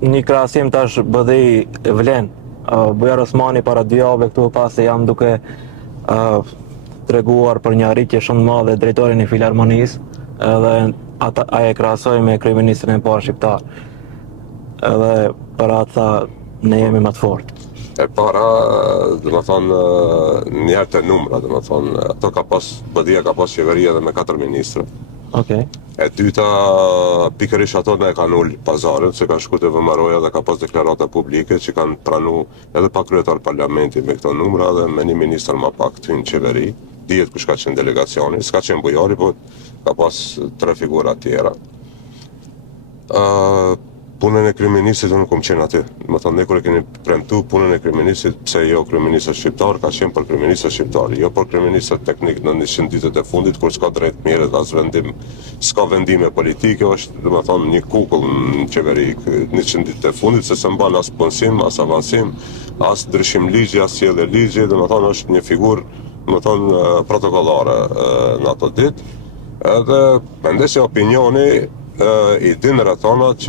Një krahasim tash BDI vlen. Bujar Osmani para 2 javëve këtu pas se jam duke treguar për një arritje shumë të madhe drejtorin e Filharmonisë, edhe ai e krahasoi me kryeministrin e parë shqiptar. Edhe për atë tha ne jemi më të fortë. E para, dhe më thonë, njerë të numra, dhe më thonë, ato ka pas, BDI ka pas qeveria dhe me 4 ministra. Okej. E dyta, pikërisht ato ne kanë ullë pazarin, se kanë shku të vëmaroja dhe ka pas deklarata publike që kanë pranu edhe pa kryetar parlamenti me këto numra dhe me një minister ma pak të hynë qeveri. Dihet kush ka qenë delegacioni, s'ka qenë bujari, po ka pas 3 figura tjera. Punën e kryeministit unë kom qenë aty. Më thonë, ne kur e keni premtu punën e kryeministit, pse jo kryeministit shqiptar, ka qenë për kryeministit shqiptar, jo për kryeministit teknik në 100 ditët e fundit, kur s'ka drejt mirët, as vendim, s'ka vendime politike, është, dhe më thonë, një kukull në qeveri 100 ditët e fundit, se se mban as punësim, as avansim, as ndryshim ligji, as sjellje ligji, dhe më thonë, është një figurë, dhe më thonë, protokollare në ato ditë, edhe mendoj se opinioni i dinë rrethana